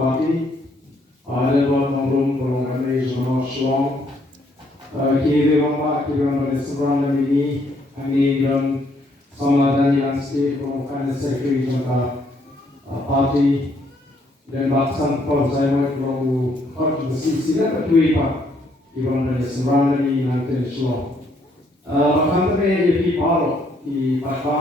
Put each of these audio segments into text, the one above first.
Party. Lewat nomor golongan regional Shalom. Kiri Rambrai ini dan sama dan golongan sekretari jangka parti dan baksan percaya kalau harus bersih berdua pak iban dari seberang ini nanti Shalom. Bahkan tapi Paro di Pyrta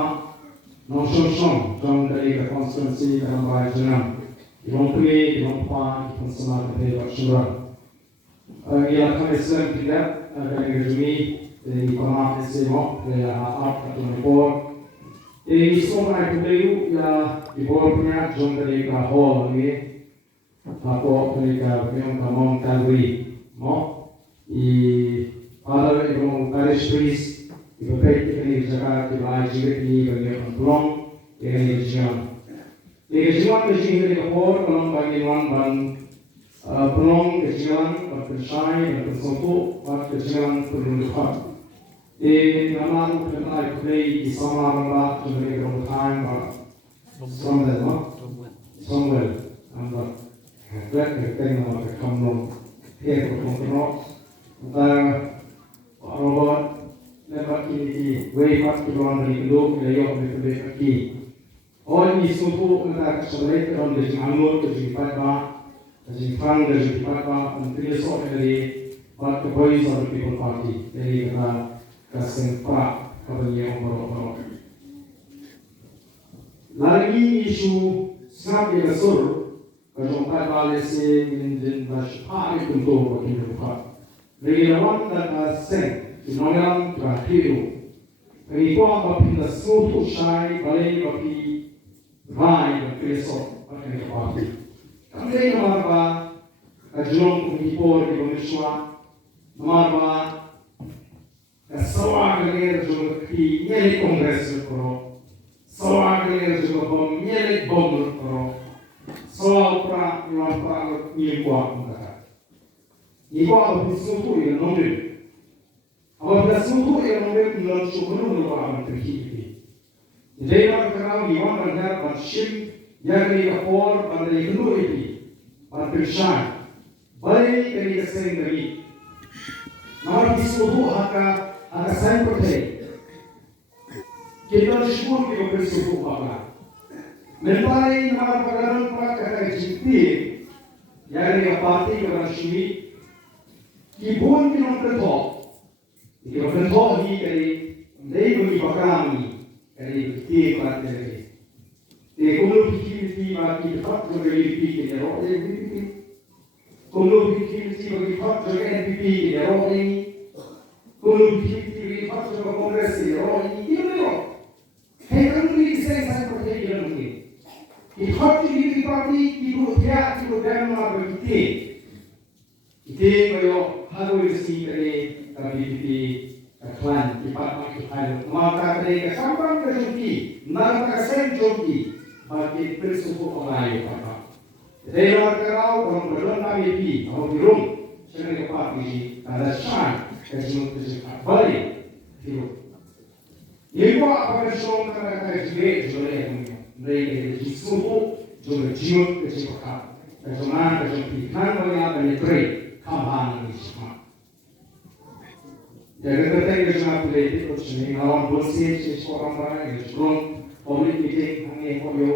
non-song dari Constituency Rambrai Jyrngam. Ibang pagi, ibang pa, ibang sama kapatid at syurang. Ialah kami Islam tidak dari Rejumi, dari Pemah Esimo, dari Aap atau Nepal. Ini semua naik kembali ya Ibor punya jom dari Kahol ini. Ako dari Kahol Kamong Kalwi, mo. Pada ibang parish priest, ibang pagi ini Jakarta, ibang jiwit ini bagi Plong, ini Jyrngam. Kejiwan kejiwan kapor kalau bagian ban pelong kejiwan berpersai bersentuh kejiwan perlukan. Nama kita play di sama orang jadi kemudian Samuel anda black kita nama kamu here kamu robot lepas ini way pas kita orang dari dulu kita lebih kaki. All these people that select on the Jyrngam, the Pyrta, the Jyrngam, the Pyrta, and the sort of but the boys of the People Party, they are kasih pra kabarnya orang. Lagi isu sangat besar kalau Pyrta lese menjadi masyarakat untuk wakil rakyat. Relawan dan sen,inoram terakhir. Ini apa pindah semua shai balai bagi Vai dan besok akan berparti. Kami nama apa? Jurong kumipor di Indonesia. Nama apa? Sawa galer juga ki nyeli kongres koro. Sawa galer juga bom nyeli bom koro. Sawa pra nyuan pra nyimbuak mereka. Nyimbuak bersuatu yang nomor. Apabila suatu yang nomor menurut syukur orang terkini. Jadi orang kenal di mana negara bershim yang dari kapor dari kedua ini berpersai baik dari kesehatan dari nama disuruh agak saya percaya kita syukur kita bersyukur apa menpai nama perkara perkara jiti yang dari parti bershimi kibun kita berdoa ini dari bagi kami dari tiap parti lagi. Kalau fikir bagi faktor dari NPP ke roh ini, kalau fikir bagi faktor NPP ke roh ini, kalau fikir bagi faktor Kongres ke roh ini, itu roh. Hei, kamu ini saya percaya dia mungkin. Faktor ini parti itu dia itu dalam apa kita. Kita kalau harus dari NPP klan ipat kita maka mereka sampai ke joki mereka sen joki bagi bersuku orang apa jadi mereka orang berlon kami orang birum senang kepat ini ada shan kejual kejual balik birum ini apa yang mereka jual mereka disuku jual kejual kejual kan banyak benefit kawan ini semua. Jadi kita cuma pilih itu sini. Kalau bersih seorang orang itu belum public meeting hanya koyo.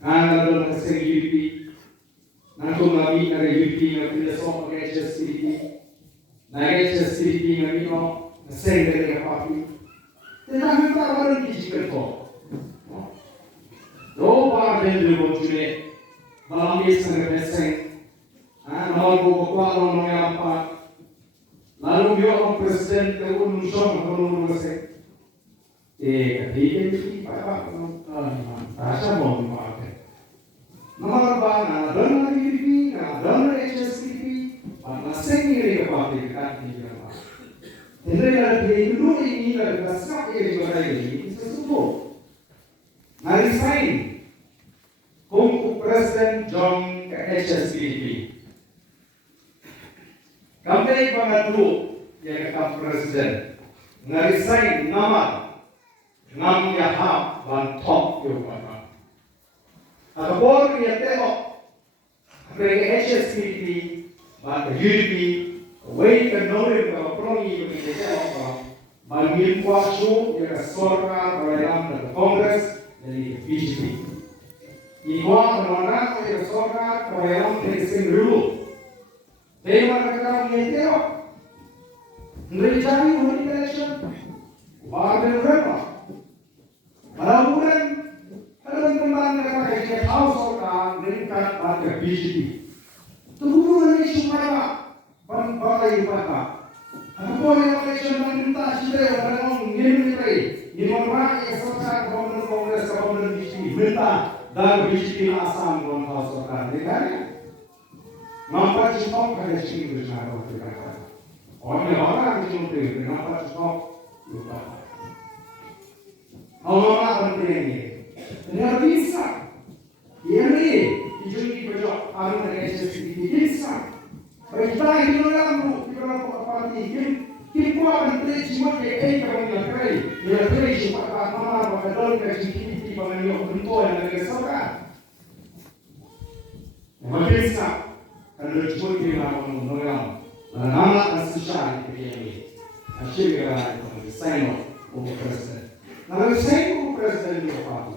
Kalau hasil UP, nanti kami ada UP yang tidak sok HSCP, HSCP yang itu hasil dari parti. Tetapi kita baru dijikan kok. Dua parti dulu boleh dalam istilah besar. Kalau bukan orang yang apa. Lalu dia orang presiden tahun nusong masih, dia ini apa? Asal mau dipakai. Nama apa? Nama UP, nama HSCP, mana sendiri kepakai kan ini apa? Jadi kalau dia dulu ini kalau dasar ini juga ini sesuatu. Hari Senin, kongku presiden John ke HSCP. Kami pengatur yang kata presiden ngarisain nama 6 yahap dan top yang mana Kapor yang tengok mereka HSPT, maka UDP, way kendori kalau perongi begitu tengok bagi kuasu yang sorkar dalam Kongres dari BJP. Iwan mana yang sorkar dalam presiden dulu. Dewan kerana yang tengok mencari election, bahagian berapa? Malaburan kalau kembali ke House sorkar meningkat pada BJP. Turun isu mereka, bangkai mereka. Apa yang election minta sila orang mengirim Rambrai sorkar Kongres BJP minta dan BJP asam dalam House sorkar. Dengar? Nampak stop pada sini bersama kita. Orang itu mungkin nampak stop lupa. Orang penting ini. Ini bisa. Ini dijungi baju Ardent SSP bisa. Kita ini orang parti kita buat penting cuma yang yang kiri cepat mana bakal kerja pengen untuk yang kesalahan. Bisa. Kalau cuma dia nak menolak, nama asal ini, asyik itu sign of presiden. Kalau sign of presiden itu apa?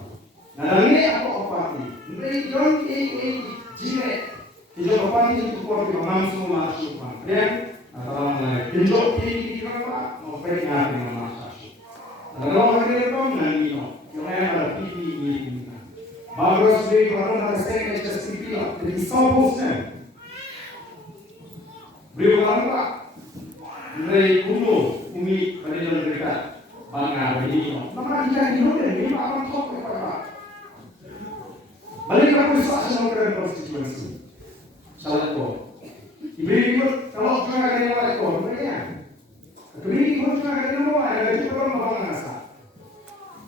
Nah, ini apa parti? Ini don't jine. Itu parti itu parti langsung masuk dan atau mana? Itu ini apa? Mau pergi apa masuk? Kalau orang itu nanti yang ada PP ini. Bagus dia kalau ada sign HSP lah, jadi sabusnya. Beliau berkata, dari kuno umi pada mereka bangga begini. Maka dia hidup dan dia akan top kepada. Balik ke Constituency dan Constituency. Salah ko. Ibu kalau kita ada yang ko, mereka. Ibu kita ada yang mau, ada juga orang bangga nasa.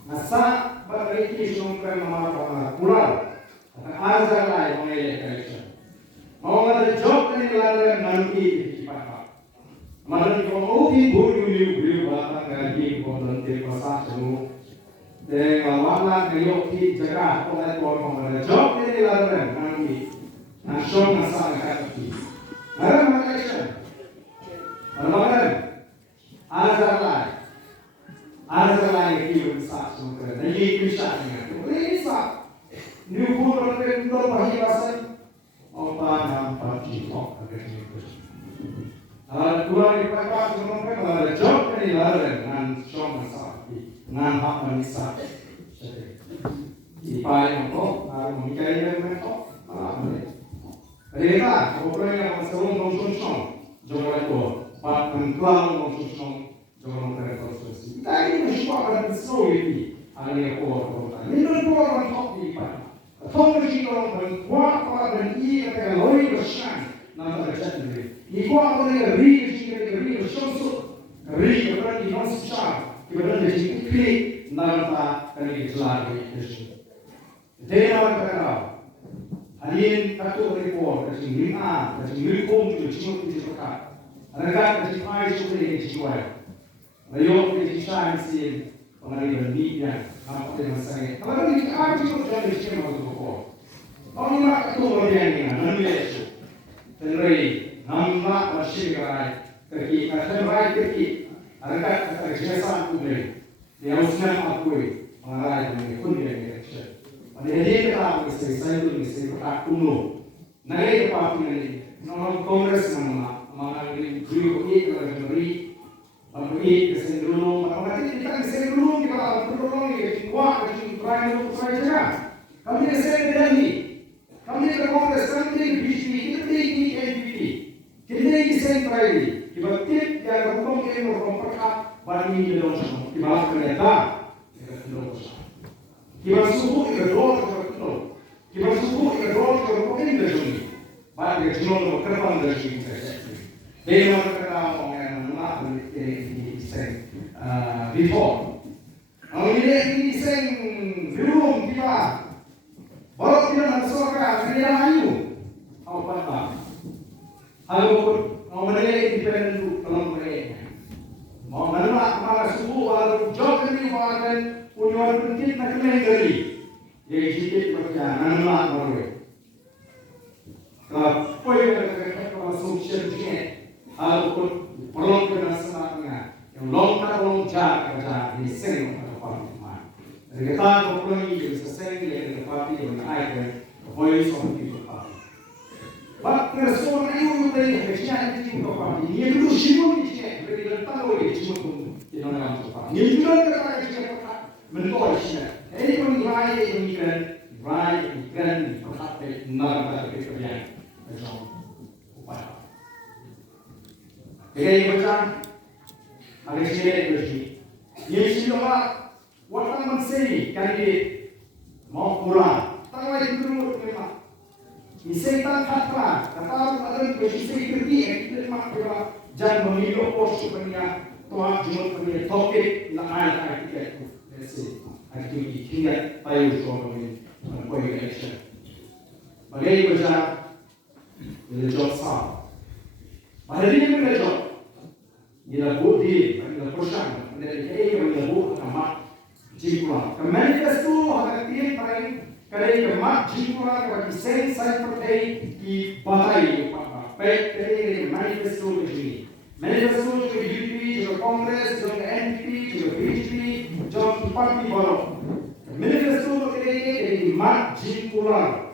Nasa balik ke sumber nama bangga pulau. Azal lain mengelak election. Mau ada job ni lalu nanti cepat. Malah kalau ubi buru bahkan gaji volunteer pasal semua. Dan awalnya kayok di jaga oleh orang ada job ni lalu nanti nasional nasal kaki. Ada election. Ada azal lain kiri besar semua. Jadi bisa ni. Bisa. New pun orang itu bahasa. Orang nampak cikok agak nikmat. Dua dipakai sebelum kita ada job ini lalu dengan show masapi, dengan hak manusia. Dipakai untuk mencari mereka apa ni? Mereka orang yang sebelum konsumsi jual itu, penjual konsumsi jual mereka konsumsi. Tapi ini semua ada sesuatu ini, ada yang orang. Ini orang top dipakai. Fondasi orang berkuat pada ini akan lori bersan nama terjadi. Ikuat orang ri bersusu, ri berarti non susah. Berarti jadi klik nama kali selagi itu. Dewan kerana hari satu report dari lima itu cuma disekat. Mereka dari mai sudah dijual. Lalu dari sains pengadilan media apa yang saya. Kalau di arti itu jadi semua itu. Orang nak itu berjaya, nanti itu. Tentunya, nama masih berai, terkini, berai terkini. Ada kerjasama publik. Dia harusnya akui, mengarai dengan kunjungan election. Pada hari kita saya itu kuno. Naik parti ini, nama Kongres nama mengalami grup ini kalau beri kesenderung, kalau kita kesenderung kita bertolong ini, kuat, kita saja. Kami kesenderung ini. Kami ke Kongres, kami ke BJP, kita ke NPP, kita ke Sentral, kita tip yang hukum yang memperkat bagi Indonesia, kita kereta, kita Indonesia, kita suku kita dua kita suku kita dua kita Indonesia, bagi Indonesia kerana Indonesia, Dewan kerana orang mana di before, ini sen belum kita. Baru kita nak sorga, kita ayu. Apa? Kalau mau menilai independen tu, kalau boleh. Mau mana suku, kalau job ini bukan punya penting nak kena gari. Jadi kita yang anak Norway. Kalau poin yang kalau solusi ni, aku perlu kena senangnya. Yang longkar longkar kerja di sini pada parti mana. Jadi kita perlu ini sesuai dengan parti yang ada voice of people party. But person ayu dari kerja di people party. Ini dulu siapa ni je? Beri letak oleh siapa pun di dalam parti. Ini juga kita kerja mentor siapa. Ini pun imigran parti negara kerja. Macam upaya. Jadi macam ada syarat lagi. Yang siapa waktu menseri kandidate mau kurang, tanggal itu memang. Misalkan kata, ada posisi kerja kita maklum jangan memilih pos punya tuan jumat punya topik nak ada kita itu. Let's aktiviti hingga payu soalnya poin election. Bagaimana macam ini job sah. Pada ini mana job? Ia bukti, ia perusahaan, ia bukti kamat jingkuan. Manifesto ada tiap time kadai kamat jingkuan bagi saya partai di bahai. Baik dari manifesto ini. Manifesto juga UP, juga Kongres, juga NP, juga BJP, juga parti baru. Manifesto dari mat jingkuan.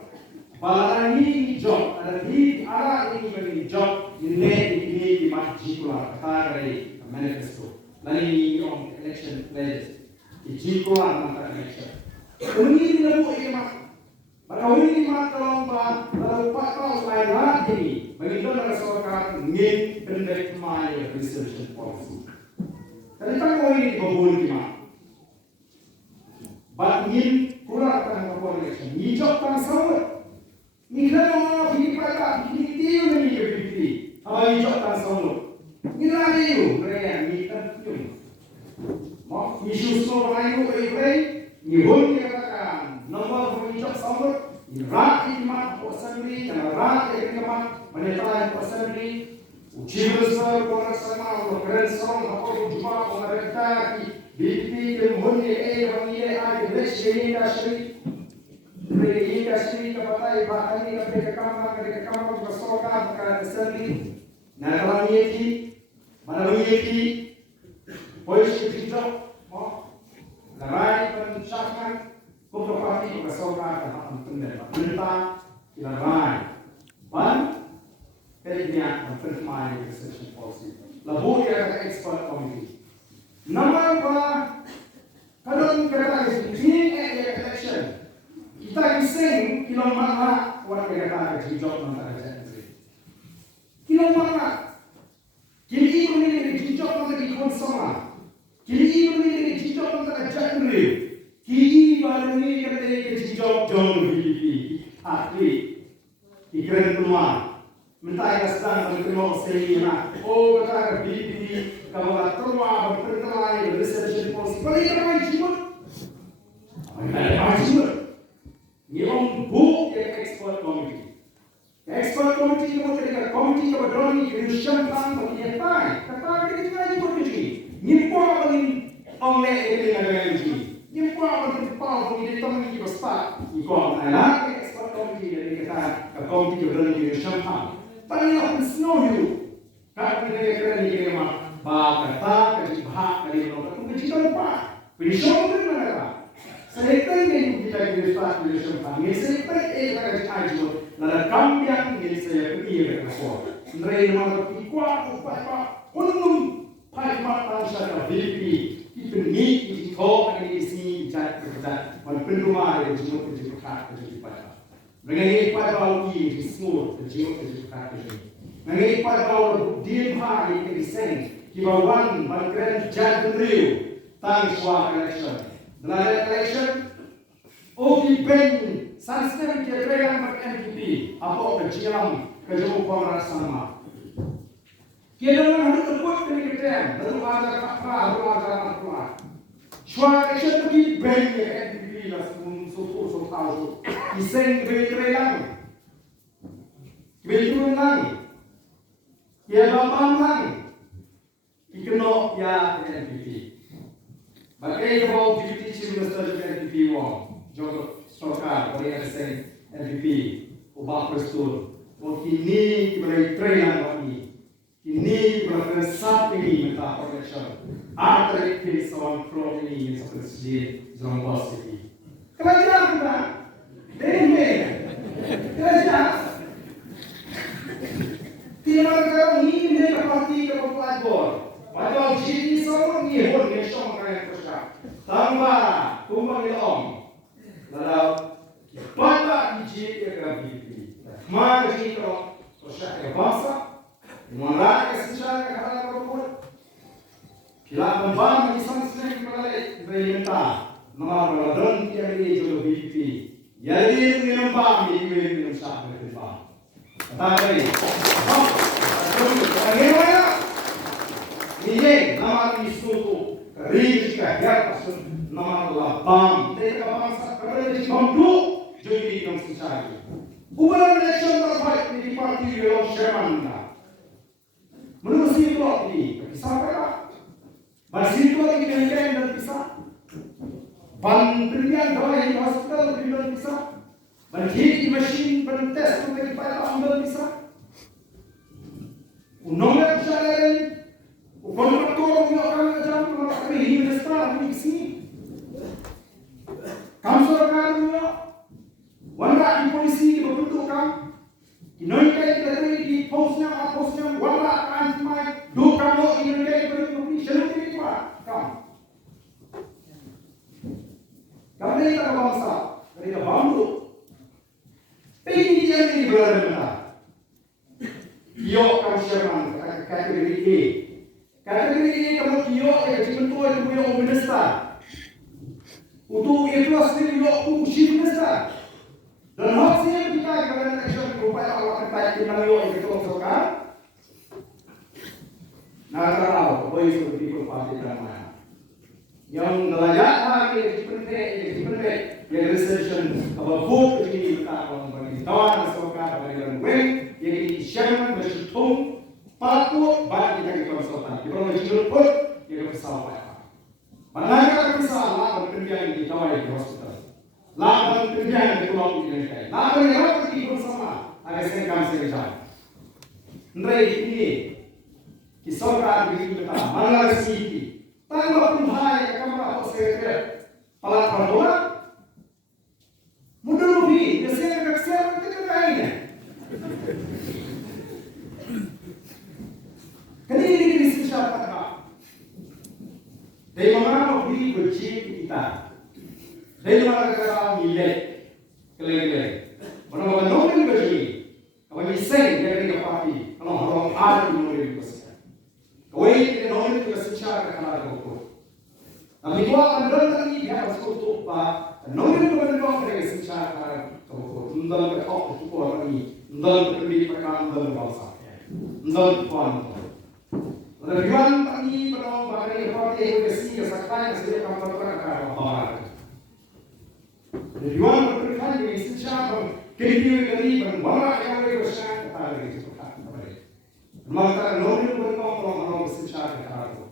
Bahan ini job, ada di arah ini bagi job ini di mat jingkuan. Kata dari manifesto. Lain ini on election pledges. Di jingkuan antara election. Ini dilakukan ini mat. Kalau ini mat kalau pakau lain lagi. Begitu ada soal ingin pendek my research policy. Kalau kita ini berbuat gimana? But ingin kurang tentang election. Ini job kan sama. Ini kalau ini pada ini dia ni ini. Apa ini job kan sama? Ini lagi itu mereka ini kan itu. Mak isu soal itu ini pun dia katakan nombor ini job sama. Ini rak ini mak assembly, yang rak ini mak menetai assembly. Uji besar orang sama orang keren sama apa jumpa orang mereka di kemudian wanita ada leseni kasih. Ini kasih kepada ibadah ini kepada kamar juga sokan kepada assembly. Nah kalau ini mana ini polisi tidak mau Rambrai pencapaian Kontrapati juga sokan kepada pemerintah Rambrai. Ban Kerja penerimaan research policy. Lalu dia ada expert committee. Nama apa? Kalau kita ini election, kita iseng kilo mana buat kita kerja job nanti kerja. Kilo mana? Kini ini kerja job nanti konsumah. Kini ini kerja job nanti kerja sendiri. Kini baru ini kerja job jauh lebih aktif. Iklan keluar. Mentai kasar berkenal sehingga kata BPD kalau terima berkenal research policy boleh apa cuma apa cuma ni orang book expert committee yang mereka committee yang berdiri Russian plan bagi apa kata kita cuma ni apa ni orang ini negara ini ni apa ni apa ni kita besar ikut anak expert committee yang kita committee yang berdiri Russian plan. Paling aku snow itu, kalau kita kira ni mah, kata kerja bahak kerja orang, aku kerja lupa. Berisau tu mana? Saya ni kita berisau berisau kami. Saya kerja aja, lalu kami yang ni saya pergi ke sekolah. Mereka mahu ikut upaya unum pai mata saya VP. Itu ni itu ini sini jadi kerja. Walaupun rumah ada semua kerja kerja upaya. Mengenai pada bau ini semua terjadi kerja. Mengenai pada bau deal hari ini sen, kibawan bagian jalan real tangsuah election. Dalam election, OPPN sistem kerjaan MPP apa kerjaan kerjaan sama. Kita harus terbuat dari kerjaan, lalu ada apa, lalu ada apa. Suara election itu bank MPP lah so tahu. Iseng beritelang, beritulang, ya bapang, ikno ya NPP. Bagai kalau duty minister NPP wong, jodoh Stroka, boleh ada sen MVP, ubah prestur. Oh kini kita boleh train lagi. Kini kita boleh sat ini minta connection. After it someone from ini seperti sejil dalam bos ini. Kerajaan kita, demi kerajaan. Tidak ada ini mereka parti kepada bor. Padahal jadi semua ni hol ni semua kaya kerja. Tambah kumpul om. Lalu pada iji kerja bibi. Mana jadi kalau kerja kerja bangsa, mana kerja secara kerja berbuat. Bila membangun di sana sendiri kita berminta. Nama Ardent yang ini juga bibi. Jadi minum bang, minum sah minum bang. Tapi, bagaimana? Ini nama Yesus rinci kerja nama lapang. Mereka bangsa kerja di bangku jadi yang sesuai. Bukan election terbaik di parti yang Jyrngam. Menurut saya ini bisa apa? Masih itu lagi kengkeng dan bisa. Bantuan doa di hospital dan bisa. Bantuan mesin pentes untuk kita ambil bisa. Unongnya bisa lagi. Kontraktor yang akan jam kami investor di sini. Kansor kami, warga di polisi berbentukkan, inoi di posnya, warga kan mai dua kali inoi berbentuk selalu kita kam. Kami kita bangsa, kita bangsa. Ini dia ni berada. Yo kami siapa kategori A. Kategori ini kamu kio yang dibentuk oleh beliau minister. Untuk itu sendiri beliau uji minister. Dan hasilnya kita kepada election berupaya awak terkait dengan beliau yang ditolongkan. Nak tahu boleh seperti berparti ramai. Yang nelayan lagi dipenting, yang research about food ini kita orang bagi tahu masyarakat bagi orang wing, yang ini Sherman bersyukur. Patut bagi kita konsultan. Kita boleh jujur kita bisa apa? Mana kita bisa lah berkerja di Jawa di hospital. Lah berkerja di pulau ini. Lah berkerja di bersama. Ada sengkang sengkang. Ndai ini kisah begini kita. Mana sih? Tanpa pemahai kamera atau sekretariat. Palat perbola. Mudah lebih. Biasanya keksian kita kayaknya. Ini siapa tak? Dari mana beri berjih kita? Dari mana kita milik keleng-keleng? Mana nombor berjih? Kalau misal dari parti, kalau orang ada nombor berjih. Kau ini nombor itu secara kerana kau. Tapi kau akan berlari dia harus tutup pak. Nombor itu berdoa dari secara kerana kau. Undang ketok itu orang ini. Undang kembali perkara undang bangsa. Undang tuan. Ribuan tadi penolong bagi parti edukasi kesaktian setiap kantor kerajaan. Ribuan berkali kali secara kediri dari berbagai yang berusaha kepada itu kan. Maka nombor berkongkong secara kerajaan.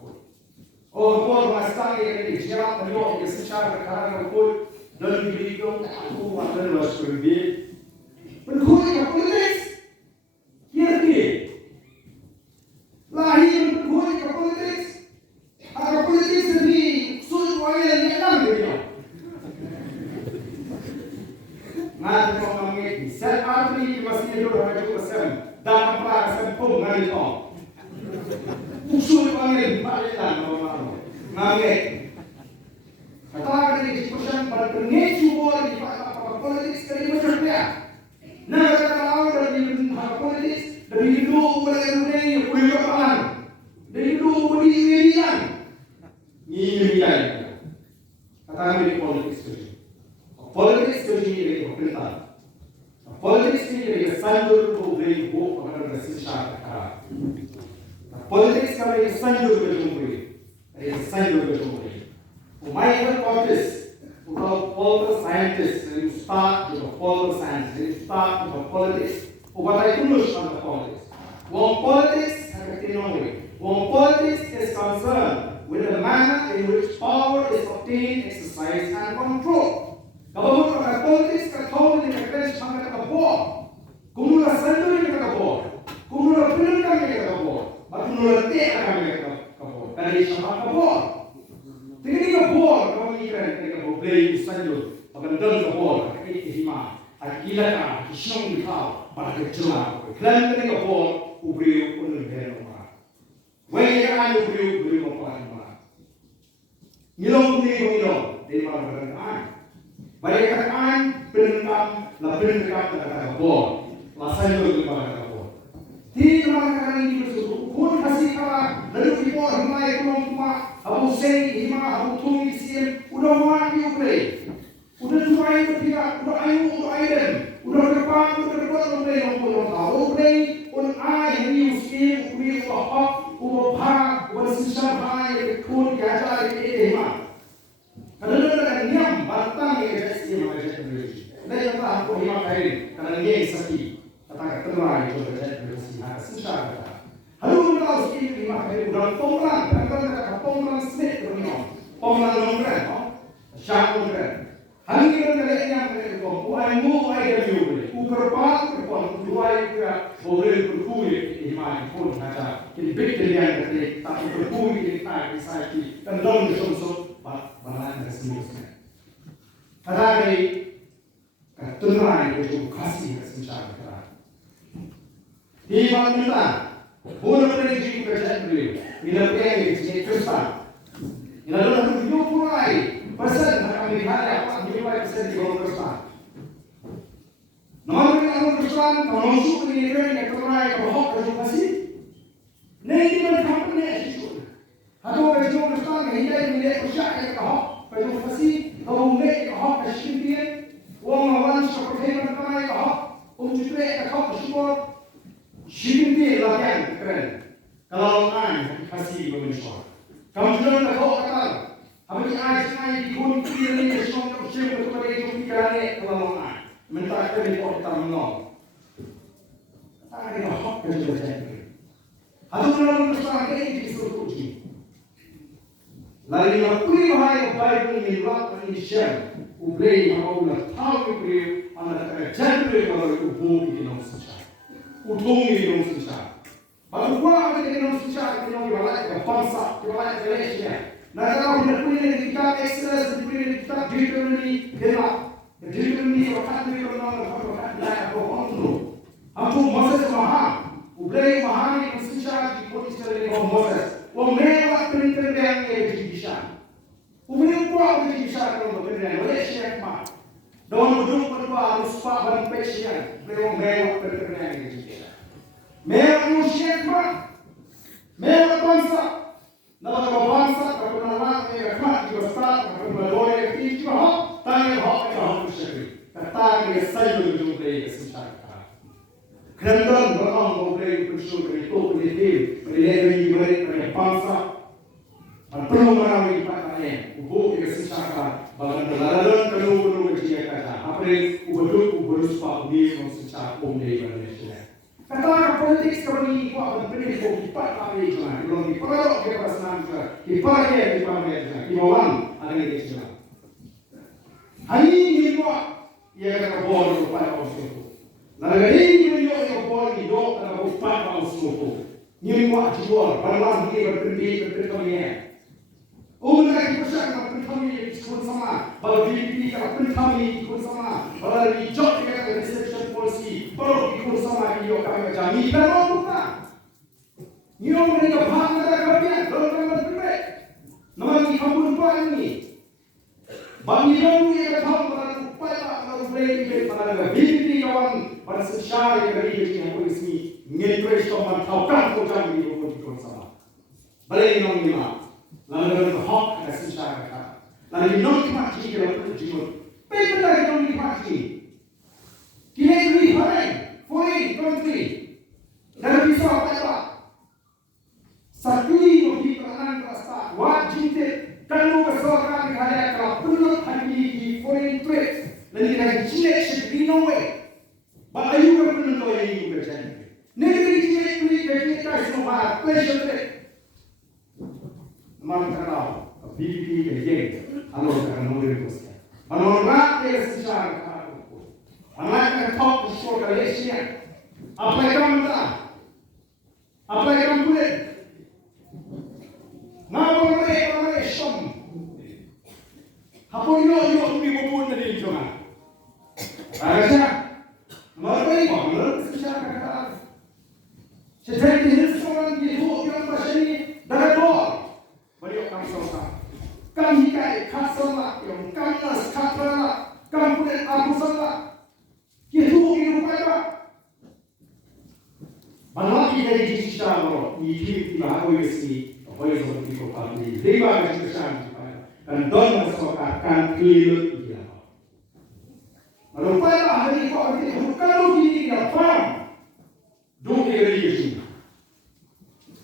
Oh, buat masalah yang dijalankan oleh secara kerajaan dan diberikan aku akan masuk di berkulit politik. Kira-kira lahir berkulit ke politik. Ada politik sendiri sulit wajah yang dia. Nanti orang ini set arti masih hidup ada juga sem dalam perasaan pun nggak itu. Usul wajah balik dan orang nggak. Kata dari discussion pada pengecubur di politik sekali macam dia. Nah kalau dari politik dari dulu mulai punya kepala, dari dulu berdirian, ini dia. Kata dari politik studi dari pemerintah, politik studi dari sanjur dari buku pada sesuatu cara. Politik kami sanjur berjumpa, dari sanjur berjumpa. Michael Cortes, political scientist, and you start with a political science, and you start with a politics. What I do on the politics. When politics is concerned with the manner in which power is obtained, exercised, and controlled. Kalau politics kecela, klan ni kapor ubriu unun beroma. Wei yang ubriu apa? Ngilong dari mana berangkat? Baik kan penengam, la penengam kapor, la sayo di mana kapor. Di mana ini bersuatu, pun kasih kalah, lalu kita himai kumah, abu sei, hima, abu tumi siem, udah mati ubrei. Udah tuai berpihak, udah Ardent, udah depan ubrei orang tahu ubrei, orang ai ni usir, ubrei wahak, ubah, wasisah ai, kun kaca hima. Kadang-kadang niam batang yang jadi macam ni. Lain apa aku hima kain, kadang dia sakit, kata terlalu itu jadi bersih, susah kata. Halu kita usir hima kain, udah ponglan, kadang-kadang ponglan smith terminal, ponglan longren, syak longren. Hari kita lihatnya mereka buat mu ada juga. Ukerpan kerpan dua itu boleh berkuih hima pun kata. Ini big yang kita tak berkuih kita bisa dan dalam sumsum balan resmiusnya. Kadang ini keturunan itu kasih kesenjangan kita. Di mana boleh berjiji kerja beliau. Bila pergi ke Kristen, bila lalu hidup mulai. Pasal kami hari apa nilai pasal di orang Kristen. Nama orang Kristen kalau masuk ni yang keturunan yang berhak edukasi. Nanti mana company itu? Kalau kerja Kristen yang tidak kerja yang berhak edukasi, kalau mereka berhak kesimpian, orang awam seperti mereka yang berhak, juga yang berhak support, simpian latihan keren. Kalau orang kasih bermensuah, kamu sudah berhak kata. Kami ajai di kun kiri ni semua usia betul itu pikirannya kelemahan. Minta kami kita menol. Tak ada hak kerja. Hadu dalam masalah ini disuruh uji. Lalu nakui bahaya Bible ni rat ini share. Ublei mahulah tahu ublei anak kerja ublei kalau ubu ini non susah. Udung ini non susah. Baru buat ini non susah ini non balai kebangsa, balai Malaysia. Nada kita punya kita exercise punya kita determini kita determini waktu kita orang lain apa kontrol. Aku Moses mahal, ublei mahal ni susah di posisi ni Moses. Mereka penterang yang dijadikan. Ublei kuat dijadikan kalau penterang Malaysia mah. Dalam hidup berdua harus faham passion. Mereka penterang yang dijadikan. Mereka Malaysia mah. Mereka bangsa. Nama bangsa kebenaran mereka mat juga start kebenaran itu juga tanya hak itu sendiri. Kata mereka saya juga boleh sesuatu. Kerana orang boleh bersyukur itu boleh boleh bangsa perlu merawat pakaiannya. Ubu kita sesuatu bagan dalam penuh dia kata. Apa ini ubu sebab dia sesuatu boleh Malaysia. Kata politik sekarang ini kuat dan pilih kipat kami jangan. Belum diperoleh kita pasangan kita. Kipat kita ibawan ada yang kita. Hari ini kuat ia kata boleh upaya usul. Lalu ini dia boleh hidup dalam upaya usul. Ini kuat jual. Balas dia berpendek. Orang kita sangat berkami ikut sama. Bahawa diri kita berkami ikut sama. Bahawa hijau kita reception policy. Bahawa ikut sama hijau kami macam ini. Kita mahu bukan. Ini mereka faham mereka kerja. Kalau mereka berbeza. Nama ini kamu lupa ini. Bagi kamu yang tahu pada upaya kalau boleh pada diri kawan pada secara yang dari yang polisi ngepres kawan tahu kan kau jangan ikut sama. Balik yang lima. Lalu hak ada sesuatu kata. Lalu non dimaki kalau terjemur. Bagaimana lagi non dimaki? Kita beri foreign country. Dan bisa apa? Satu ini peranan rasa wajib kalau kesokan kaya kalau perlu hati di foreign trade. Lalu kita cek seperti Norway. Bahayu kan perlu tahu ini berjalan. Negeri cek kita semua pleasure trade. Mantra, BB again, allora non lo riposta. Ma non va a essere ma non è che top suo Malaysia. Applicam pure. Ma non è som. Hapo yo mi pun dari joma. Ada ma ini mau, secara Jadi Hilson gitu yang masih dalam beliau kami sama. Kami kai kasala yang kanas katrala kampun aku sama. Gitu apa? Malaki dari Jyrngam di bahwa ini boleh seperti kopati. Lima kesusahan dan don masyarakat keliru dia. Lalu pada hari ini kalau ini tidak paham, dua religion.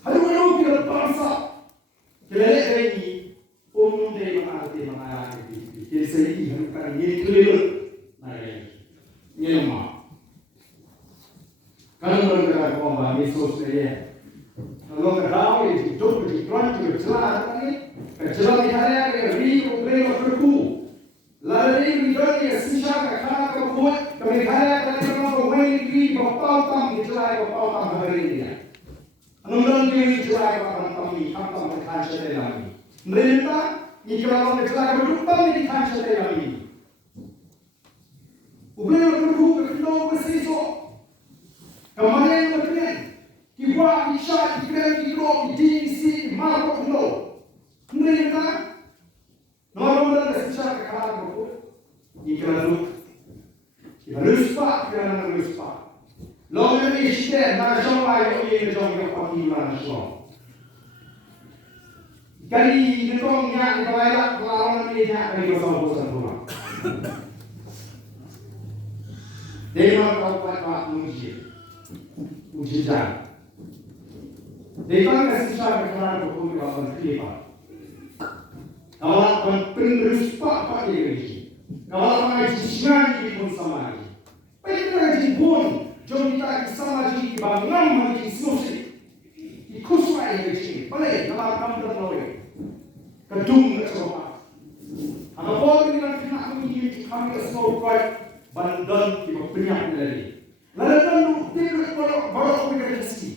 Kalau kita bangsa, kita lihat ini umum dari mana ini. Jadi saya ini kan ini keliru, ini lemah. Kalau kita ngomong ini sosial, kalau kita tahu itu hidup di tuan juga jelas ini, jelas di hari ini ribu berku, lalu ini berarti sisa kerana kebuat, kami hari ini kalau wani berpau tam jelas berpau tam hari ini. Nunggu ni jelas orang kami hampa berkanca dalam ini. Mereka ni kalau jelas berduka ni kanca dalam ini. Ubah berku berkendau bersisok. Kemarin berkendau. Kiwa kisah dikira kilo di malu kendo. Mereka normal sisa kerana berku. Dikira lu. Kita lupa kerana lupa. Lalu ini istri, nak jomai ini jomai pagi mana semua. Kali itu yang berlayar pelawan ini yang kali bosan pulang. Dewan kau buat uji jam. Dewan kasih saya kerana berkumpul dengan kita. Kalau penerus pak ini, kalau orang jisman ini pun sama ini. Penerus ini pun. Jom kita sama ji bangun mandi susi. Ikuswa ini sini. Boleh, nama kamu terlalu. Kedung kecoba. Apabila kita kena menjadi kami semua kuat bandar kita penyak lagi. Lalu lalu tidak baru kita rezeki.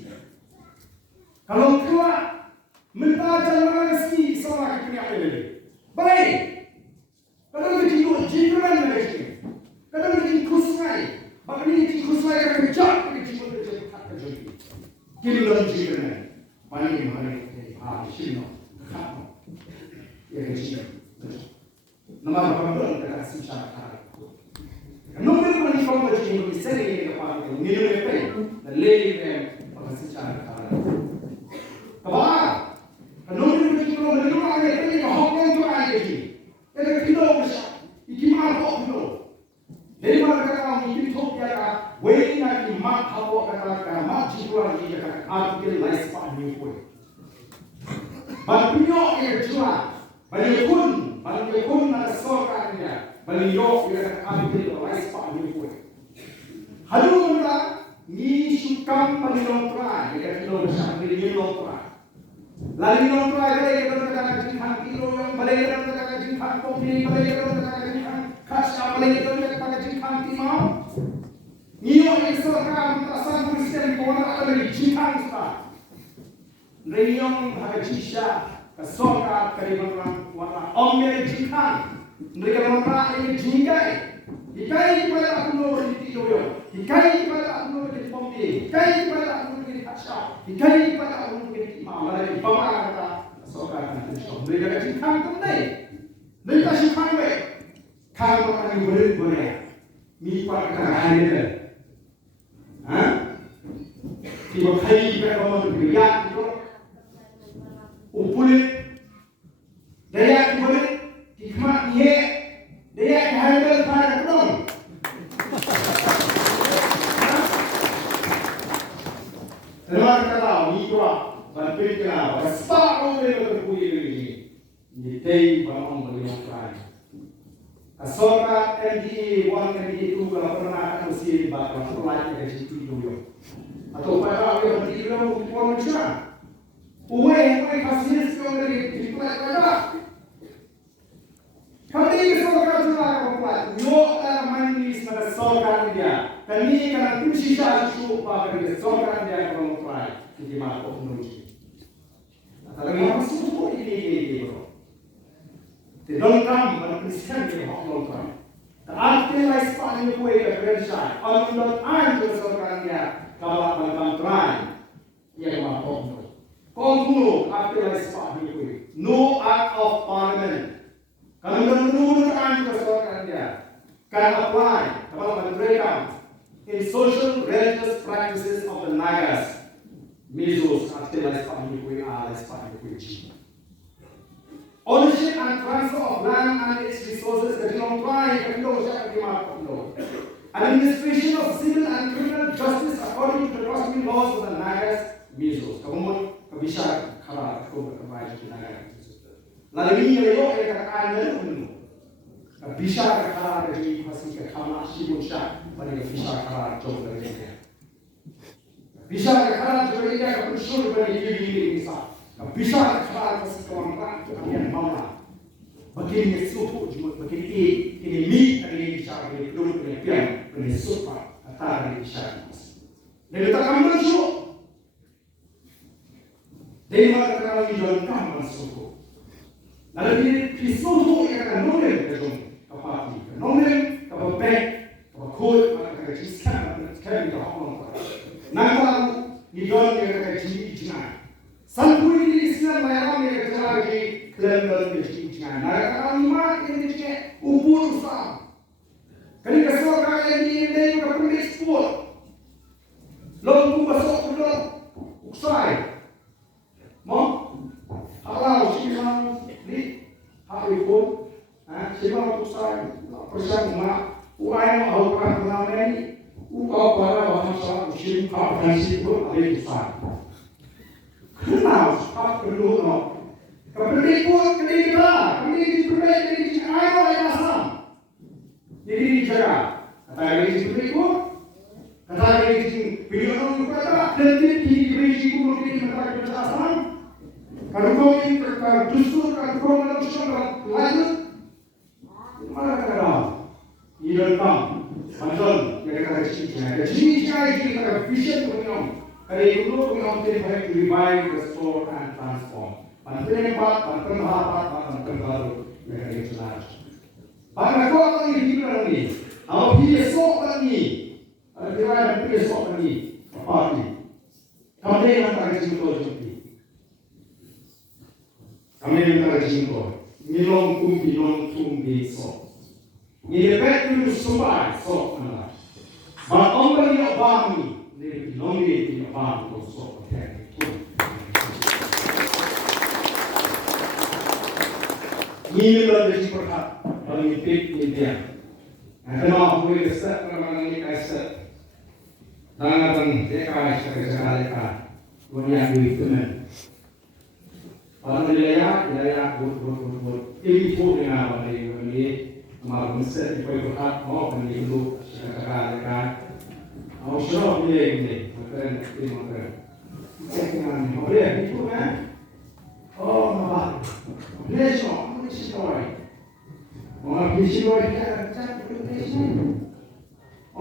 Kalau keluar mentajam rezeki sama kita penyak lagi. Boleh. Kalau kita jiran lagi. Kalau kita kusai. Bagi ini kusai yang kejap ini cuma terjadi kerja. Kilo jiran. Paling sino. Ya kecil. Nama orang kita kasih cara. Nomor ini kalau kita ingin seri apa itu minum apa? Lelaki kasih cara. Kabar. Nomor ini kalau minum apa itu hokian tu aja sih. Kita kilo besar. Ikiman kilo. Dari mana kita ingin topia, wei nak imat hawa kata mat jiwa ini kata artikel lifespan ni pun. Bapinyo jual, balik pun nak sokan dia, balik kata artikel lifespan ni pun. Halu kita ni sukam panilopra, kita kilo besar ni lopra. Lalu lopra kita kata jinghan kilo yang balik kita kata jinghan kopi, balik kita kata jinghan kasar, balik kita mau niyo isokan tasan Kristen kona atau jihang sta reyong hajisha kasoka kariban wana omel jihang mereka mereka ini jingkai dikai pada akuno di tidoyo dikai pada akuno di pompi dikai pada akuno di kasha dikai pada akuno di mau dari bawa kata kasoka mereka jihang tundai mereka jihang we kalau orang boleh mi perkara ini, tiba kali kita orang beria itu, upulit, daya upulit, hikmat ni, daya kehadiran pada orang. Terima kasih, mikro, bantuan kita, besar orang berkuih ini, jadi bangun beliau terakhir. Asoka MD 1 MD 2 kalau pernah aku sih bakal mulai dari situ dulu. Atau pada aku MD 2 mau macam. Uwe kasih sekali dari pada. Kami soka juga buat. Yo manis pada soka dia. Kami kan kunci satu pada soka dia kalau mulai. Jadi mau menuju. Kalau yang masuk ini bro. They don't come when Christian they have no time. The article I spot in the way of red side. On the time to so can get kalau try. Kontuno aktivis Pak Jokowi. No act of parliament. Kalau menurunkan keseluruhan dia, can apply development breakdown in social religious practices of the Nagas. Mesos aktivis Pak Jokowi alias Pak Jokowi. Ownership and transfer of land and its resources administration of civil and criminal justice according to the customary laws of the Nagas. Mesos. Kamu bisa kalah kebaik kita kan. Lalu ini yo kata bisa kalah dari masih ke kalah sibuk syak pada bisa kalah coba dari dia. Bisa kalah dari dia keputusan dari diri bisa. Bisa kalah masih kawan yang mana. Begini suku begini ini mi dari bisa dari dulu dari pian dari suku kata dari bisa. Dari tak kamu suku. Dari mana kalau Jyrngam masuk? Lalu di suatu yang akan nolem kedong kapati, nolem kapabek, kapakul, maka kisah sekali dah orang. Nampak di dalam yang akan dijinjang. Sampai di Islam malam yang akan lagi kelembab dijinjang. Kalau mak ini cek ubur sah. Kalau kesal kalian ini juga perlu ekspor. Lalu masuk ke dalam uksai. Mau kalau siapa ni hari pun, siapa pusat persiapan mak, uai mau apa nama ni, ukau para bahasa Muslim kau berisi pun ada pusat. Kenal sebab perlu no. Kepenting pun kedua, ini diperbaiki dari ayat ayat asam. Jadi dijaga. Kata ini diperbaiki. Kata ini video itu kata dan diperbaiki pun ini kata kita asam. Kalau kau ini justru kalau kau manusia lanjut, mana kata Jyrngam, Ardent, yang kata cincin, cincin kata vision punya, kalau itu punya untuk baik revive, restore and transform. Bantuan hebat, bantuan hebat, bantuan baru yang kata jelas. Pada kau akan hidup ini, awak besok ini, ada besok ini, apa ini? Kamu yang akan hidup kami minta jingko, milong tumbi so. Ini dapat dulu supaya so mana. But orang yang bami, ini bilong ini bami so. Ini lebih seperti mengipik India. Kenapa boleh set orang ini kaset? Tangan dia sekali punya duit teman. Orang wilayah bur ini pun dengan orang ini malam set itu berkat mau pemilu sekarang mau show ini mungkin sekarang boleh itu kan apa besok ini story orang visual kita cak presentation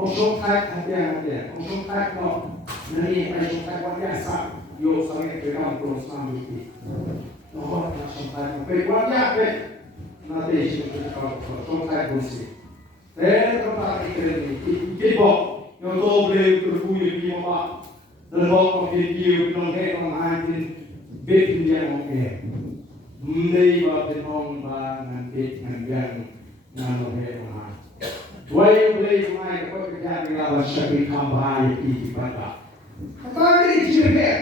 show tag ada show tag no nanti show tag biasa yo sangat terang terus sampai oh, sampai berkuatnya nanti sampai bersih. Tempat ini kibok yang doble berbuih di mana dan bawa video nongke nonghain bed dia nongke. Mendai bawa nongba bed nonggang nongke nongha. Dua yang boleh main kau kerja dengan syakir kampai di pada. Kata ini cerita.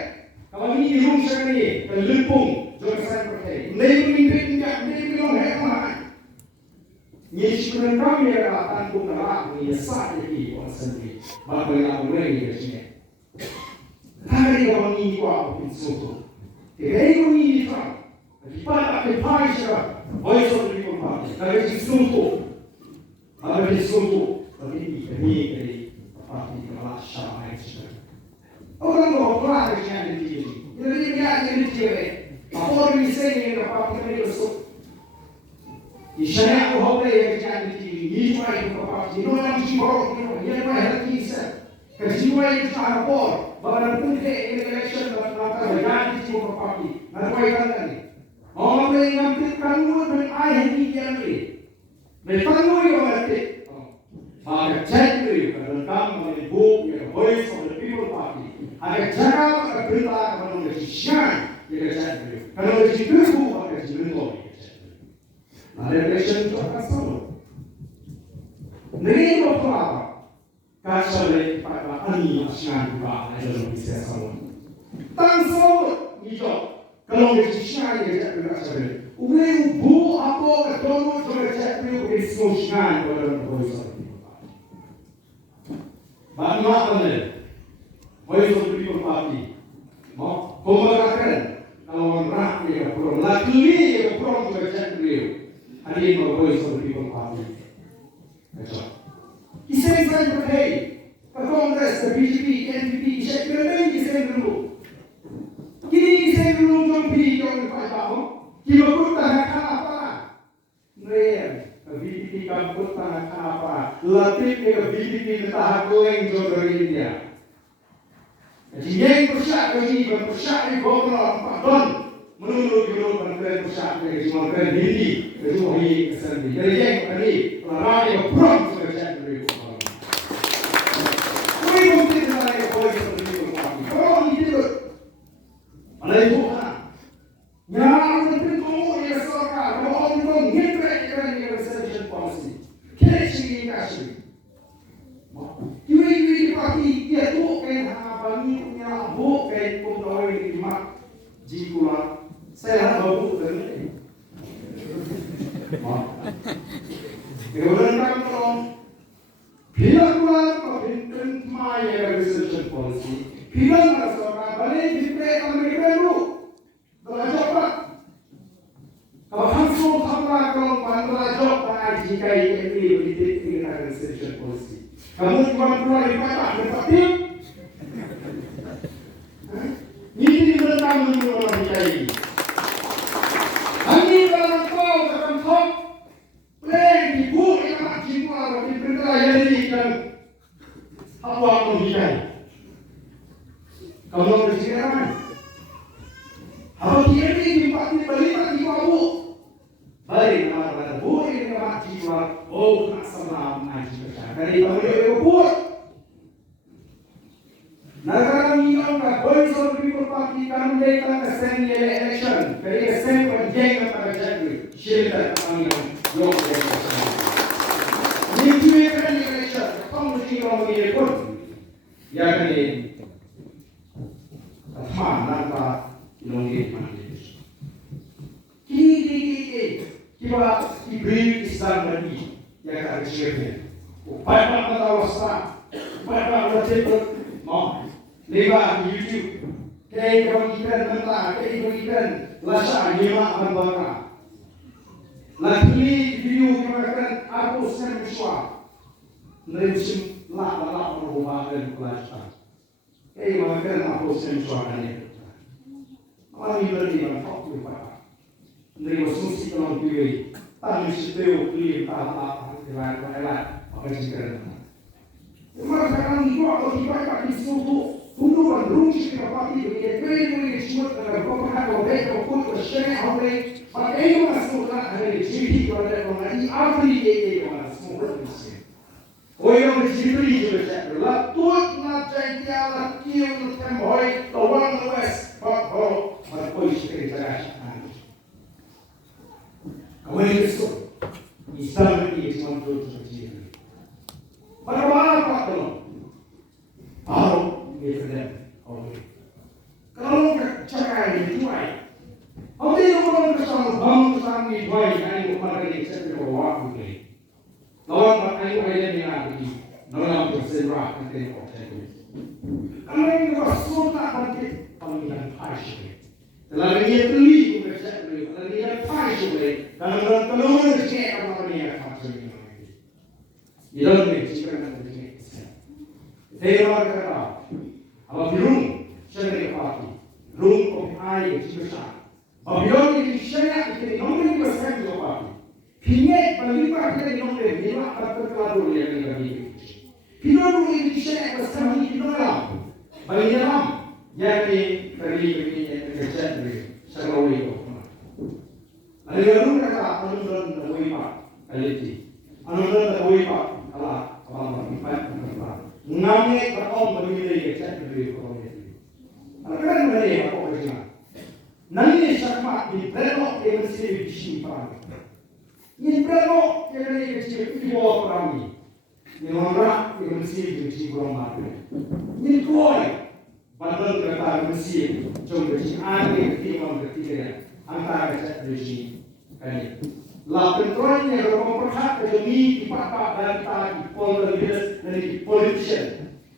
Kalau ini di rumah ini terlempung. Yesus kami akan bukan ni saat ini orang sendiri, bapa yang mulai dari sini. Hari kau ni kuat pintu, hari kau ni tak. Pada apa saja, voice of the people, hari pintu, hari pintu, ini apa ini kalau syarah itu. Orang kau keluar dari sini, jadi dia jadi cewek. Apa yang saya ingin apa kita itu Ishaya ko hobe yang jadi ni cuma itu apa sih no yang sih baru dia mah hati bisa kejiwa itu harapor bahwa nanti election dapat jadi sih apa sih nah kau ikan tadi orang yang ngambil kamu dan ayah ini dia ni bertanggung jawab nanti agak jadi kalau kamu mengibu ya voice of the people party agak jaga berita kepada manusia Ada election itu akan sama. Negeri apa? Kasih oleh pada ani asyik juga ada lebih sama. Tanso itu kalau bersiap dia jadi kasih. Uang bu apa kalau bersiap dia bersiap dalam proses. Bagaimana? Voice of the People Party. Komakakan kalau orang dia pro, lagi dia pro bersiap dia. Hari ini Voice of the People Party. Macam. Kisah saya berkait. Kongres, BJP, NPP, saya kira kisah dulu. Kini kisah dulu jampi yang berapa? Kita bertahan apa? Mereka BJP kan bertahan apa? Latih ke BJP bertahan keleng dari India. Jadi yang bersyak ini bersyak di Gubernur Padon menurut Menteri Bersyak dari Menteri Hindi kecuali kesan. Jadi yang tadi lari ke Prom bersyak dari ada itu kan? Yang penting kamu yang serka, kamu orang ngetrek yang reservation policy, kasih kasih. Ini parti dia tu kan apa ni punya bukan pegawai lima jikulah. Saya baru dengar. Kemudian kalau bila keluar pintu maya reservation policy, bila masuk balik kita Amerika dulu, belajar apa? Kalau langsung tanpa kalau belajar apa jika ini kita reservation policy. Kamu cuma keluar di mana? Berarti ini tentang menurut kita ini. Ini dalam kau dalam kau plan ibu yang jiwa di Pyrta jadi kan apa menghidai. Kalau bersiaran, kalau dia ini pasti berlipat di bawah. Baik, kalau bu ini kemat jiwa, oh nak salam aji besar. Dari tahun itu buat. Negara ini orang Voice of the People Party kan mereka kesan election, dari kesan penjeng antara jadi, sila kami yang ini juga kan election, kamu mesti orang ini pun, ya kan ini. Nampak ilmu mandiri. Kini kita diberi Islam lagi yang ada siapnya. Upaya pada wasa, upaya pada cepat, mau lewat YouTube. Kita bagikan mentah, kita bagikan lasa lima membara. Lagi video kita aku sen miswa, nerusim lah merubah dan belajar. Makan aku sensualnya. Orang ini berdiam tak lupa. Mereka susi kalau pilih, tak mesti pilih tak lewat apa sekarang. Mereka sekarang juga kalau kita di situ, untuk berungsi kepada dia, beri semua dengan berapa orang pun bershare orang, pakai masuk ada di sini pada orang ini apa dia masuk berungsi. Orang berjibri juga cakap, latut nak jadi alat kiu nak temboy, lawan lewes, bapak berpoi sekali cakap. Kau ini tu, Islam ini cuma tu berjibri. Bagaimana pak tu? Baru dia okay. Kalau cakap ini tuai, apa dia orang kesal bangsa ni tuai, ini bukan lagi cakap bawa bukan. Lawan pakai air ni lagi, dalam berserah nanti okey. Kalau ini masuk nak nanti panggilan pasien. Kalau dia beli bukan beli, kalau dia pasien beli, kalau orang cek apa ni yang pasien ini. Ia ni jika nanti cek. Dewa kata, apa birung cari parti, birung kopi air jika. Apa birung ini saya ini nombor ni bersaing dengan parti. Pingat berlipat dari nombor lima atau keladu yang lebih. Pinot ini saya bersama Pinot bagi dalam jadi terlibat yang kerja dari seluruh itu. Lalu kata anjuran wipa kaliti, anjuran wipa kalah kalah wipa kalah. Namanya berom bermilai kerja dari komunitas. Akan mereka apa kerja? Nanti sama di belok yang mesti disimpan. Ni berano kena kecil ibu kami. Ni orang yang mesti kecil kurang mampu. Ni koi bandel kata mesti jom kecil ane kecil orang kecil antara kecil regime kani. La controlnya orang perhak kejami dipakai dan kita politician dan politician.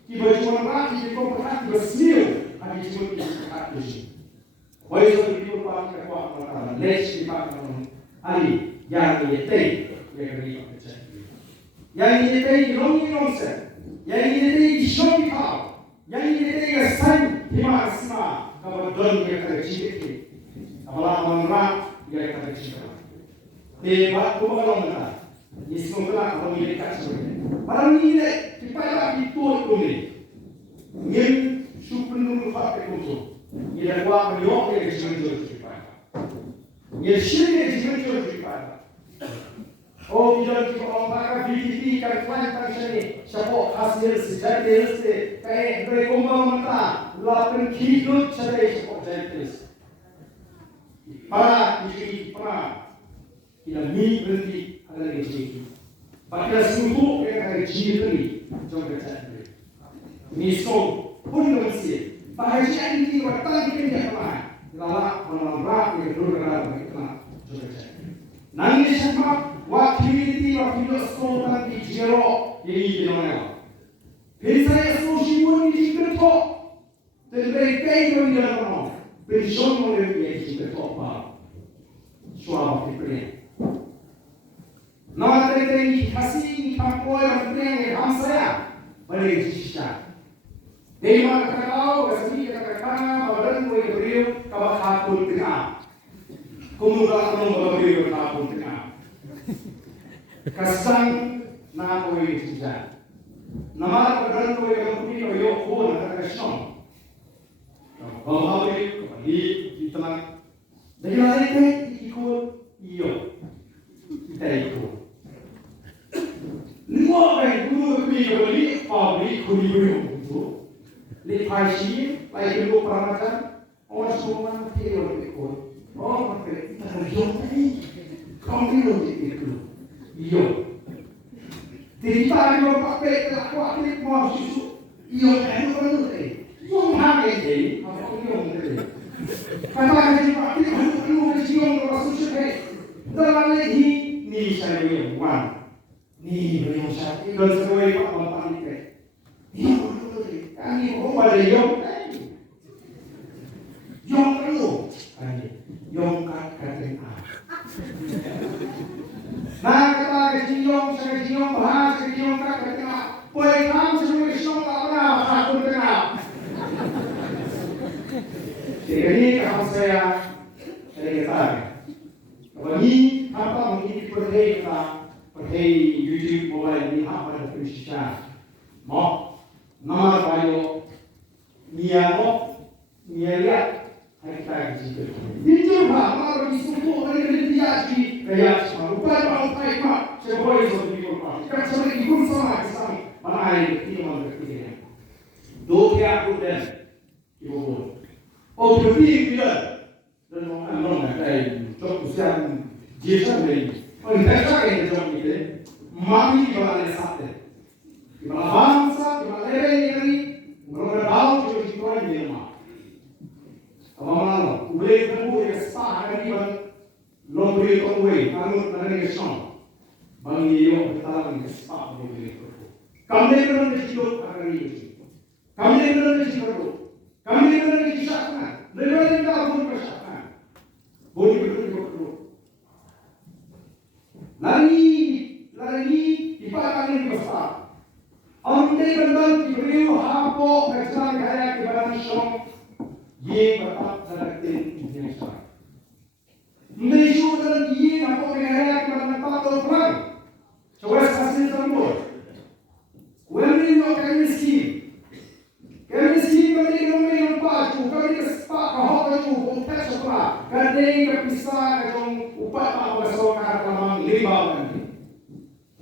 Kita cuma lagi kita perhak bersih, ada cuma kita perhak regime. Why is it people pakai kuat orang let's dipakai orang ali yang ini yang kami pakai. Yang ini nonsense. Yang ini show how. Yang ini sign hima asma kalau don yang terjadi. Kalau orang yang terjadi. Debat kumpulan mana? Ini semua kalau mereka semua. Barang ini kita lagi tuan kami. Yang supernur fakir kumpul. Ia kuat menyok yang dijemput kita. Ia sini yang dijemput kita. Oh, bila kita orang BTP kan plan sini, siapa hasil sejarah itu, kayak berkumpul mana, lapan kilo cerai siapa jadi. Para kita berhenti ada lagi. Pada semua yang ada jiri, jom kita. Misal pun mesti. Bahasa ini waktu kita jalan, lala orang yang bergerak mereka juga. Nangis sama waktu sekolah di Jero ini dimana? Saya sosial ini juga terbaik dari mana? Pensiun oleh dia juga apa? Suara kita. Nama kita kasih kampoi orang yang hamsaya boleh disisah. Tema kalau kasih kata-kata badan boleh beriu kalau kapul tengah. Kemudian beriu kapul tengah. Kasang na boleh disisah. Nama badan boleh beriu yo ko na kasong. Kalau beriu kembali di tengah. Jadi ada ikut iyo. Kita ikut. Lima orang guru kembali pabrik kurikulum itu. Lipasi, lagi dulu peranakan, orang semua teori ikut. Oh, mereka kita terjun ni, kau itu. Iyo. Tidak ada pakai aku mau susu. Iyo, kamu ni. Yang mana ini? Apa yang ini? Kata ni pakai aku siang orang susu ni. Dalam ni saya yang wan. Ni beriau sakit. Dan semua itu apa ni? Iyo. Kami berubah dari Yong perlu, Yong kata nah kita Yong saya Yong bahas Yong kata boleh kamu semua Yong apa aku dengar. Jadi kalau saya kata, kalau ini apa mungkin perhai YouTube mobile ini apa ada penyisian, mau nama bayo miano mialia kita gitu. Itu apa disuruh orang dia di kayak lupa apa sebuah itu apa. Kan sama ikut sama mana air itu mana kita. Dua aku dan ibu. Oh jadi dia dan orang kayak cok usian jasa ni. Oh kita cakap itu macam ni. Mami balik sate. Di mana bangsa, di mana level ini, mereka tahu juga situasi di rumah. Kamu boleh tunggu yang sah hari ini, lomba tunggu, kamu nanti kesana. Bagi yo kita lagi sah boleh tunggu. Kamu yang hidup hari ini, kamu yang hidup, kamu yang hidup, lepas kita pun bersama, boleh tunggu. Lagi dipakai besar. Ante bandal kiberiu hapo kerja kaya kibaran shom ye batak saratin Indonesia. Indonesia dan ye hapo kaya kibaran tato plan. Coba hasil tambur. Wemri no kami skim kami nomor yang pacu kami sepak kahok kacu kontak sekolah kadang kepisah kacung upat apa sekolah kalamang lima nanti.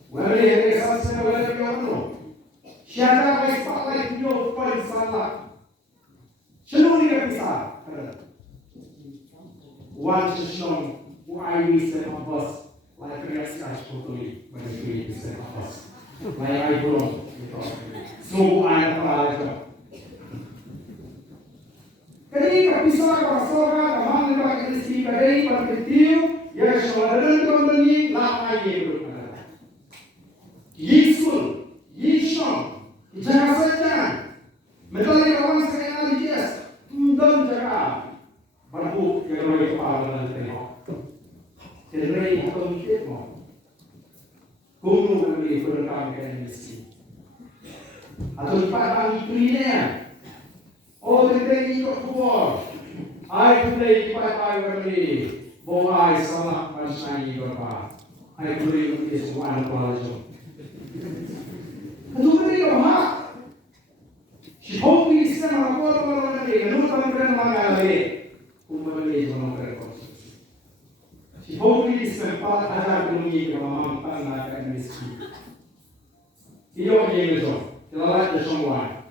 Wemri yang hasil boleh diorang. Siapa yang spotlight video paling salah? Seluruh dia bisa. One session, why we say bus, like reaksikan totally when you read this class. My eye grown. Snow eye paralel. Kali kapisah kasorga kamang lepas kali kadai perketiu ya saudara kembali lama ye berada. Yesus, Yesus, jangan saja. Metode kawan sekalian dias, tundam jaga. Baru yang boleh kepala dan tengok. Jadi itu mikir mau. Guru kami berkam dengan misi. Atau pada itu ini. Oh, terjadi ikut kuat. I play pai kami. Bohai salah masyai berapa. I play is one pelajar. Itu beri apa? Si hobi sistem apa orang lagi, lalu orang mana lagi? Umur lagi orang berkonsumsi. Si hobi sistem pada ajar dunia kemampuan panah miskin. Iyo ini tu, jelas tu semua.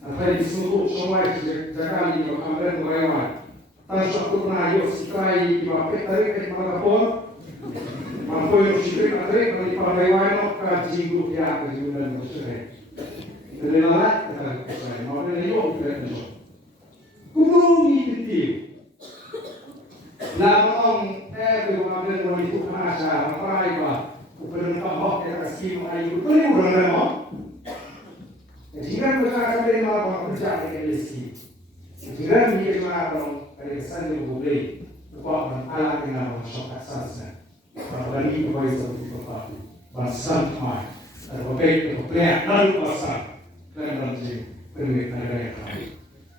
Apa di semua jaga ni kalau ambil mereka. Tapi suatu pernah yo sekali di bawah tarik ke mana pun. Mampu yo sekali tarik kalau di bawah mereka nak jigu dia ke jigu dan musik. Relalat kata saya, maupun yo berada. Guru ni penting. Lawan tu ambil orang itu masa apa iba. Upaya tambah kita skim ayu tu ni bukan apa. Jika kita akan mahu kerja dengan lesi, jika kita mahu kerja dengan boleh, upah alat dengan masyarakat sasa. Pada ini upaya itu apa? Bahasa mai, atau baik upaya lalu bahasa. Dalam jim, perlu negara yang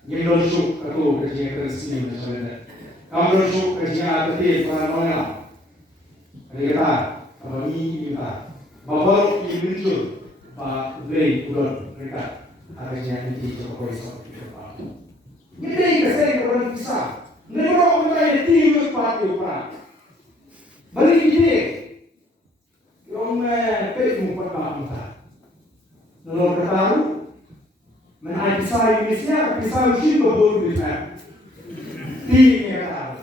ini dosu aku kerja kerja macam kamu dosu kerja betul mana? Mereka, kalau ini kita, bawa ini muncul, bah beli ular mereka, akhirnya ini jokowi seperti itu. Ini kesalahan orang bisa. Negara kita ini tempat upah. Balik ini, yang penuh perkara. Lalu ketahu. Menai pisau Indonesia, pisau Cina baru dipakai. Tiga kali.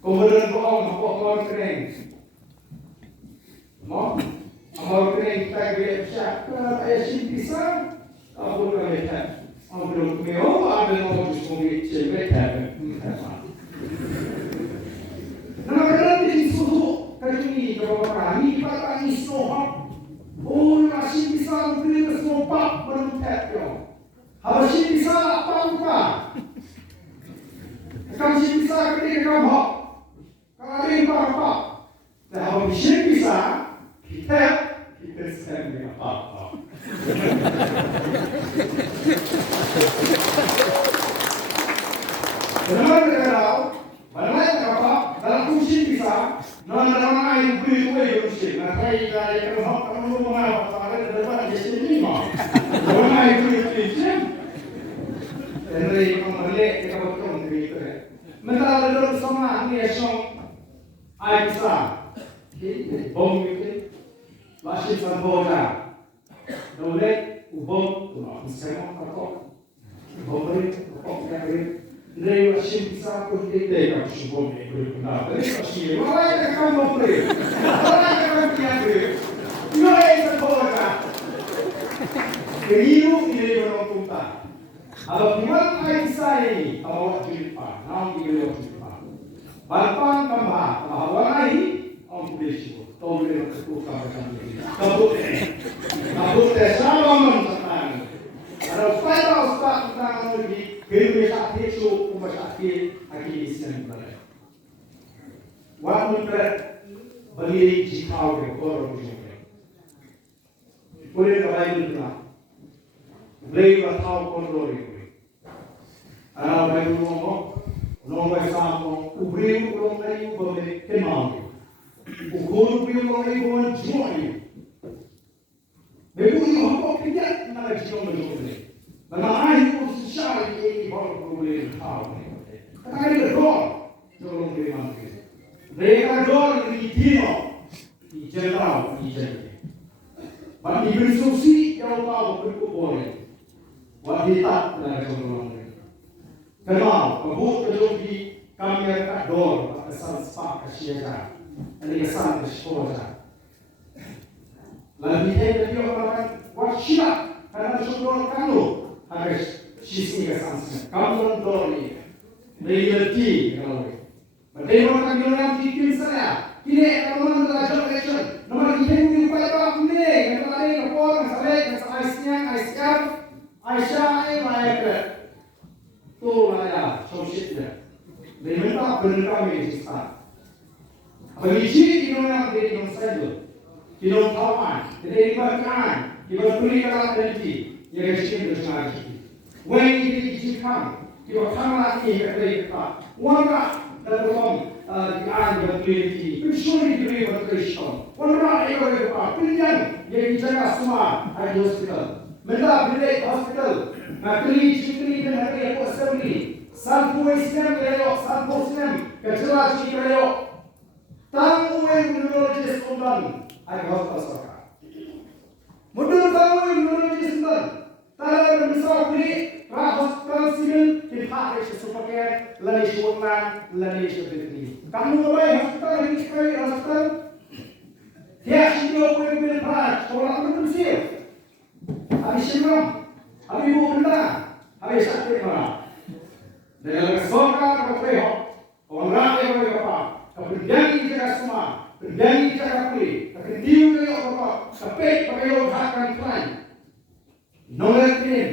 Kemudian kau kering. Mau? Kau kering kita bersiap. Kalau ayah Cina pisau, aku boleh bersiap. Aku belum kau ambil mau diskongi cewek tak? Nama kerana di suhu kini kalau kami pada isoham. Oh, nasi pisau beri kesopak beruntet yo. Habis pisau apa lupa? Kamu pisau beri kamu. Kalau beri apa? Dah habis pisau kita sendiri apa? Benar apa? Dalam kursi pisau, nama air beri kursi. Nanti yang kamu mau apa? Dapat jadi lima. Nama air beri kursi. Dari kembali kita bertemu di itu. Mentara dalam sama ni esok air pisau. Bom itu masih samboja. Dolet ubom tu nak semua kakak. Bom itu kakak yang Dari masih bisa aku tidak kamu sebut ni berguna. Dari masih mana yang kamu beri, mana yang kamu tiada, mana yang kamu boleh. Keliru ini orang tua. Kalau gimana Aisyah ini awak jumpa, nama dia awak jumpa. Balapan tambah, awak ini orang berisiko. Tahu dia ketua kawasan ini. Kabut sama menentang. Kalau saya ustaz tentang lagi. Kau saat itu, kau saat ini Islam berada. Waktu berdiri jikau ke korang juga. Boleh kawai juga. Boleh bertahu kontrol itu. Anak bayi orang sama, ubri orang lain boleh kenal. Ukur ubri orang lain boleh join. Begitu orang kerja nak join boleh. Bagaimana itu secara ini baru boleh tahu. Karena itu dor, dorong boleh mampu. Mereka dor di Tino, di Jyrngam, di Jyrngam. Bagi bersusi yang tahu berku boleh. Wanita dari orang lain. Kenal, kebut kejauh di kami yang dor, asal sepak kesiaga. Ini kesan sekolah. Lalu dia orang buat silap karena syukur kamu harus sisi kesan. Kamu dorong reality kalau. Bagaimana kamu orang fikir saya? Kini kamu belajar election. Nomor kita ini upaya apa ini? Kita lagi kapor, sampai Aisyah, tu mana sosialnya. Mereka benar benar sistem. Bagi kita dari saja. Kita tahuan, kita ibaratkan, kita beri kalau nanti, ya kita bersama. When kita come, kita lagi kita. Warga dalam yang berpilih, persuri diberi berkristal. Warga yang berapa? Pilihan yang dijaga semua ada hospital. Mereka beli hospital. Nakli dan hari aku assembly. Sampu Islam kaya, sampu Islam kejelas kaya. Tamu yang menologi Sultan ada hospital. Mundur tamu yang menologi Sultan. Talar bersama beli hospital civil di Paris sebagai lani Sultan, lani seperti. Kamu boleh hospital ini sekali hospital. Dia sudah boleh berperan. Orang bersih. Habis Jyrngam, habis Pyrta, habis sakit mana? Dalam kesokan berpeho, orang yang berapa? Keberjanji jaga semua, berjanji jaga pulih, kekendiu dari orang, sepek pakai otakkan klien. Nolak klien,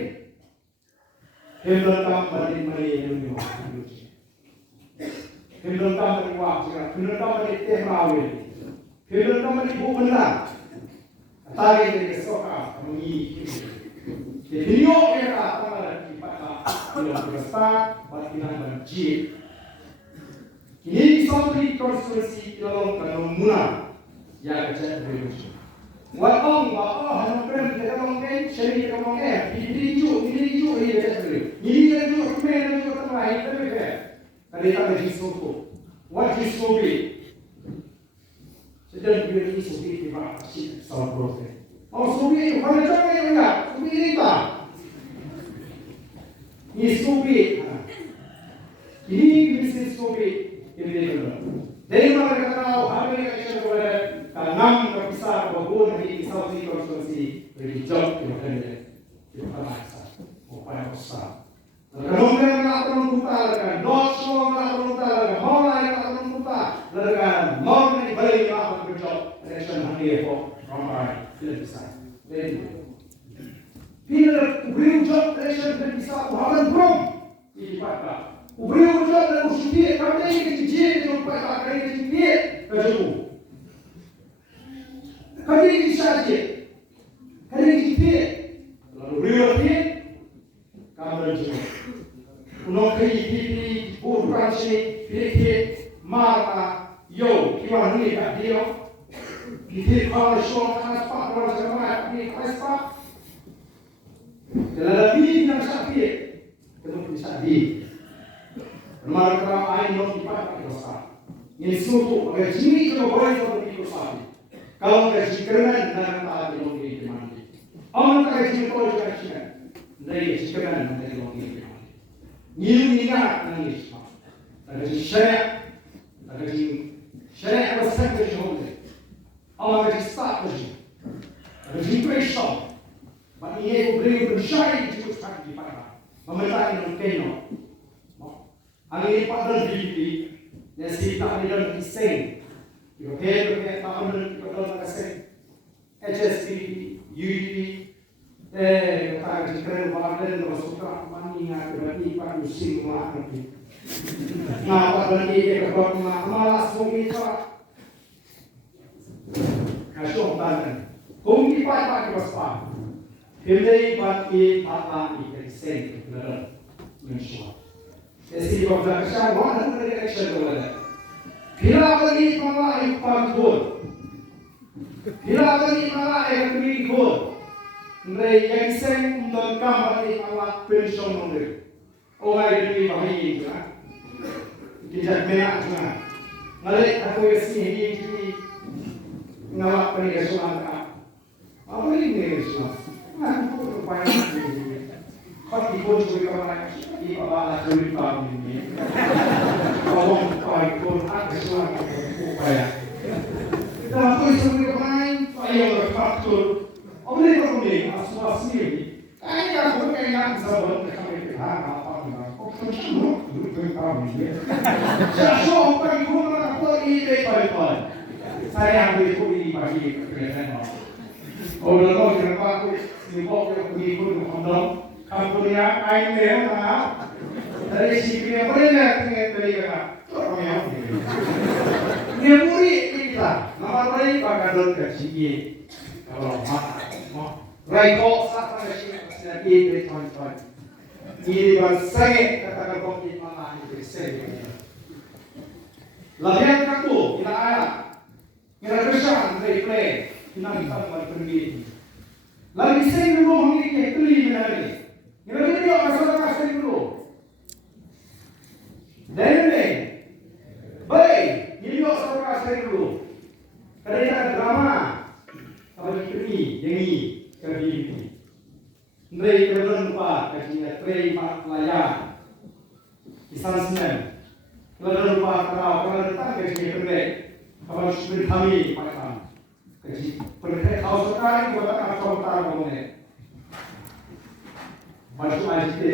hembelam balik mari hembelam balik waktu, hembelam balik tehrawil, hembelam balik bukan. Tarik dari kesokan, mengi. Jadi yang kata di pada dalam bersta, batinan banjir. Ini sampai Constituency dalam kanun muna yang jadi revolusi. Walaupun hanya pernah kita ngomongin, sering kita ngomongin, ini jadi. Ini jadi kemudian kita mulai terus. Kalau kita berjisuku, wajisuku. Sedang beri subi di bawah sih soal proses. Oh subi, kalau cakap yang enggak, subi ini apa? Ini subi. Ini bisnis subi ini dulu. Dari mana kita tahu hari ini kita boleh tanam kepisah bahwa di South Constituency beri job di mana di mana upaya besar. Kalau mereka nak mengutar kan, not strong nak mengutar kan, mulai nak mengutar, lekan, mau ni balik nak berjob, election hari itu, Rambrai, tidak bisa. Bila beri job election tidak bisa, orang belum di Pyrta. Beri job dan usuti, kami ini kecil di Pyrta, kami ini kecil, kerja. Kami ini saja, kami ini kecil, lalu beri lagi, kami berjuang. Unong kiri bukan sih pilih marah yo kiwan ni tak dia pilih kalau show kan apa kalau sama pilih apa dalam ini yang sakit itu bisa di rumah kalau air non dipakai besar ini suatu agar sini kalau boleh itu dikuasai kalau gaji keren dan tak ada lagi dimana orang tak gaji kalau gaji keren dari keren dari lagi Ni nangis, ada syariat besar kerja. Allah ada start kerja, ada impression. Bagi ia beri bersyai cukup sakit di Pyrta. Pemerintah yang kena, angin pada diri, nasi tak ada diseng. Oke, tak ada diseng. HSP, UDP. Kata keren banget dan suka maninya berarti pak musim lagi. Nah, berarti dia kerja malas mungkin pak. Kasih tangan. Kongki pak berapa? Hindai bagi apa ini sen benar mensuah. Jadi kalau kita mana ada election boleh. Bila bagi malah ikan gol. Bila bagi malah ikan gol. Mereka yang sen untuk kamar Allah pensiun mereka. Orang itu bahaya juga. Tidak benar juga. Mereka aku sini ini ngawak perniagaan tak. Apa ini semua? Aku upaya ini. Pasti pun juga orang di bawah sulit kami ini. Kalau upaya pun ada semua upaya. sobre o mãe, aí eu faço, obrigado comigo, a sua filha. Aí a coisa que a gente sabe, que também tem já sou para que como na cor e bem para saya ambil kopi bagi kerana orang tahu kenapa aku sibuk pergi pun kondom kampungnya kain merah dari sini apa dia dari mana orang yang dia muri kita nama lain bagadon ke sini kalau mak raiko satu nasi ini tuan-tuan ini sangat katakan kopi mana itu saya lagian kaku kita ayah kita bersama dari play kita bisa pergi lagi saya dulu memiliki beli menarik kita beli masalah saya dulu dan baik ini masalah saya dulu kerana drama kalau pergi ini kerja ini dari kerana lupa kerja tray layar isan semen kerana lupa kalau datang kerja kerja kalau seperti kami macam kerja pergi tahu sekarang kita akan tahu bagaimana masuk aja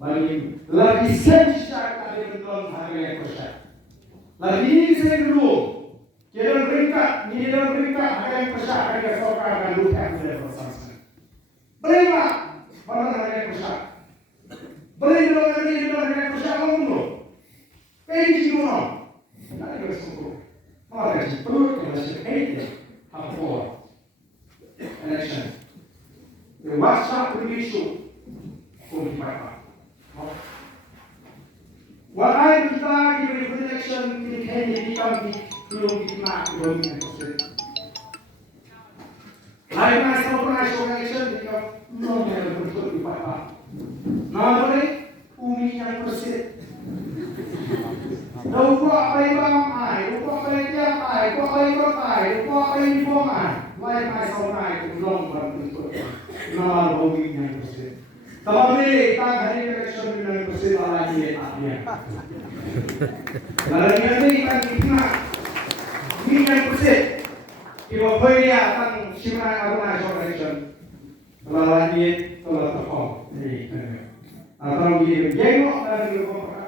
bagi lagi sensitif ada bentuk harga yang besar lagi ini saya dulu kita beringkat harga yang besar harga sokar dan lupa yang besar berapa mana harga yang besar beri harga yang besar kamu kayak gini mana yang besar Mara de perut yang masih ada apa election. The WhatsApp permission kung dipakai. Wahai kita di election ini kini kita belum belum proses. Hai mas kalau election kita belum ada betul dipakai. Namanya yang proses. Lupa apa yang lupa apa yang tiap lupa apa yang kotai, lupa apa yang dibuang lain saudara itu belum berbentuk nama hobi yang bersih. Tapi kita hari election yang bersih lagi ya. Lalu ini kita yang bersih. Ibu beri akan simpan apa election. Lalu lagi kalau tokoh ini. Atau di jengok dan di kompak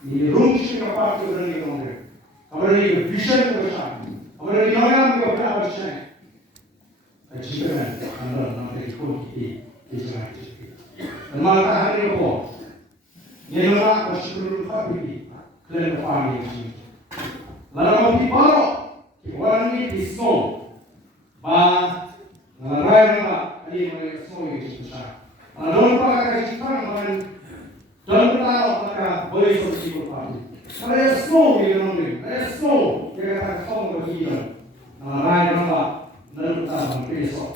ini room sih apa tu dari orang orang ini vision besar orang ini orang yang berapa besar achievement anda nanti ikut di sana malah hari itu ni orang bersyukur family kalian family lalu kita orang ini disno Rambrai ini mereka semua itu besar lalu kita kita dan kita voice of people party. Ada semua yang nampak, ada semua yang kata semua berhilang. Rambrai nampak, lalu kita mempersok,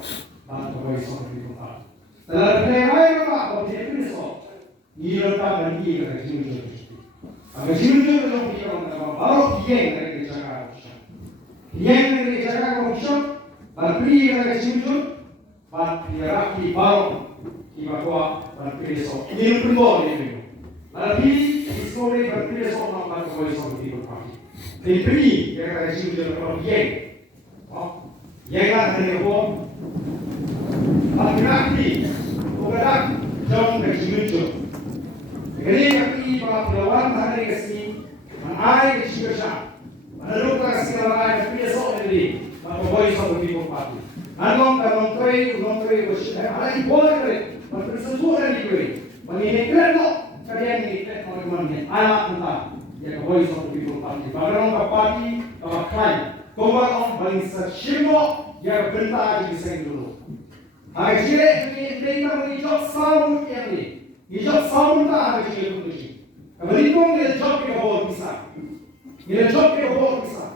bantu voice of people party. Dalam Rambrai nampak, kita mempersok, dia letak dan dia kata jiwa. Agar jiwa itu dia orang baru dia yang jaga orang. Dia yang jaga orang, berperi kata jiwa, berperi rakyat baru, kita kuat berpersok. Ini perlu ini. Tapi historik berpilih seorang bangsa voice of the people party. Diberi yang ada jiwa dalam yang ada di bawah. Laki-laki, bukan jauh dari jiwa. Jadi kami para pelawan hari kesini, mengenai jiwa. Menurut segala lain berpilih seorang ini, bangsa voice of the people party. Anong tray bersyukur. Ada ibu boleh berpilih sesuatu ini. Mengingat kalian ini teman-teman anak entah yang voice of the people party. Bagaimana parti klaim kembali bangsa Shimo yang bentar di sini dulu. Akhirnya kita menjadi sahabat yang ini. Hijab sahabat tak ada di Indonesia. Kemudian kita job kita bawa bisa. Kita job kita bawa bisa.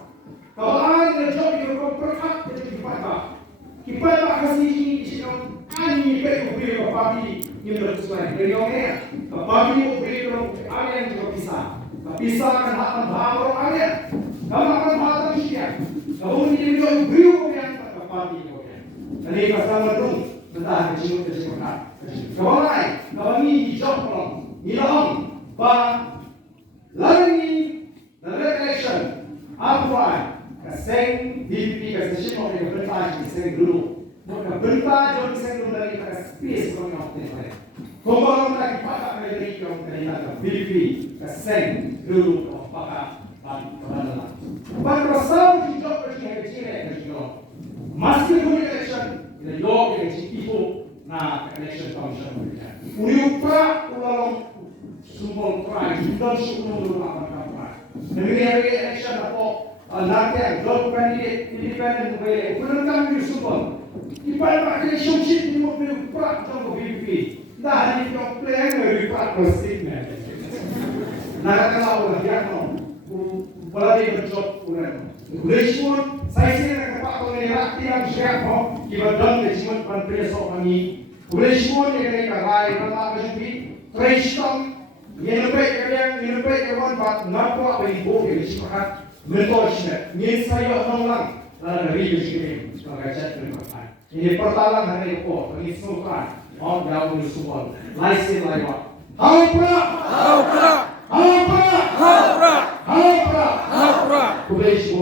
Kalau ada kita job kita bawa perkat kita dipakai. Kita kasih ini di sini. Ani perlu beri parti yang bersesuaian. Dari orang parti beri ada yang juga bisa kan akan bahawa ada. Kamu akan bahawa siapa? Kamu ini juga beri yang parti itu. Jadi pasal itu tentang kecil-kecil. Kalau lain, kalau ini hijau pelong, hilang, lalu ini the election apa? Kaseng di yang berita sering dulu. Maka berita jauh sering dulu dari pada space kau yang apa? Kau lagi pakai dari kau dari mana? Bibi keseng dulu kau pakai pada. Pada saat kita pergi haji kita masih punya election, kita jawab yang itu na election commission mereka. Uliupra ulang sumpah try, dan sumpah dulu apa? Negeri election apa? Nanti yang job candidate independent boleh. Kurang kami sumpah. Ibarat pakai showship ni mau beli prak jom BB. Dah ni jom plan beli prak bersihnya. Nak kalau orang dia no, balai berjob orang. Relation saya sih nak pak kau ni rakti yang siap ho. Kita dong ni cuma pantai sok kami. Relation ni kena kagai nama berjubi. Relation yang lebih kawan bat nak apa ibu yang sihat. Mentorship, ni saya orang dari Jyrngam sebagai cakap ini pertalan hari itu, ini semua orang jauh dari semua, lain lewat. Hapra. Kublesh.